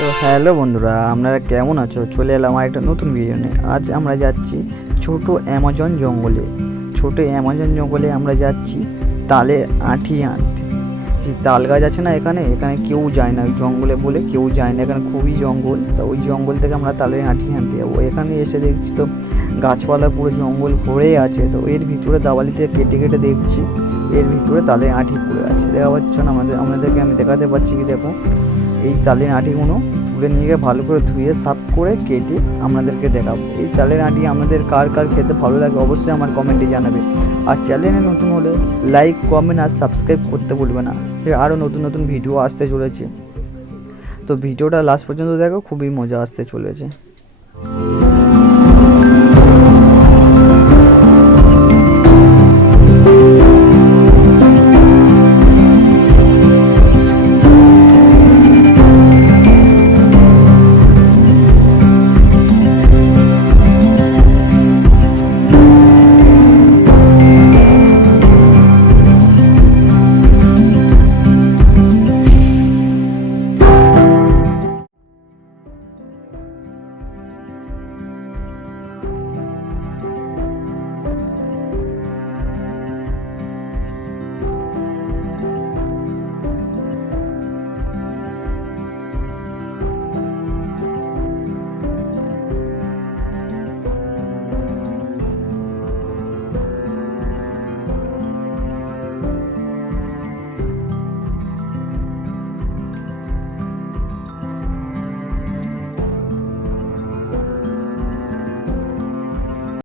তো হ্যালো বন্ধুরা, আপনারা কেমন আছো? চলে এলাম একটা নতুন ভিডিও নিয়ে। আজ আমরা যাচ্ছি ছোট অ্যামাজন জঙ্গলে। ছোট অ্যামাজন জঙ্গলে আমরা যাচ্ছি তালের আঁঠি আনতে। যে তাল গাছ আছে না, এখানে এখানে কেউ যায় না, ওই জঙ্গলে বলে কেউ যায় না, এখানে খুবই জঙ্গল। তা ওই জঙ্গল থেকে আমরা তালের আঁঠি আনতে যাবো। এখানে এসে দেখছি তো গাছপালা পুরো জঙ্গল ভরে আছে। তো এর ভিতরে দাওয়ালিতে কেটে কেটে দেখছি এর ভিতরে তালের আঁঠি পড়ে আছে। দেখা পাচ্ছ না? আপনাদেরকে আমি দেখাতে পারছি কি, দেখো এই তালের আঁটিগুলো তুলে নিয়ে গিয়ে ভালো করে ধুয়ে সাফ করে কেটে আপনাদেরকে দেখাবো। এই তালের আঁটি আমাদের কার কার খেতে ভালো লাগে অবশ্যই আমার কমেন্টে জানাবে। আর চ্যানেলে নতুন হলে লাইক, কমেন্ট আর সাবস্ক্রাইব করতে ভুলবে না, যে আরও নতুন নতুন ভিডিও আসতে চলেছে। তো ভিডিওটা লাস্ট পর্যন্ত দেখো, খুবই মজা আসতে চলেছে।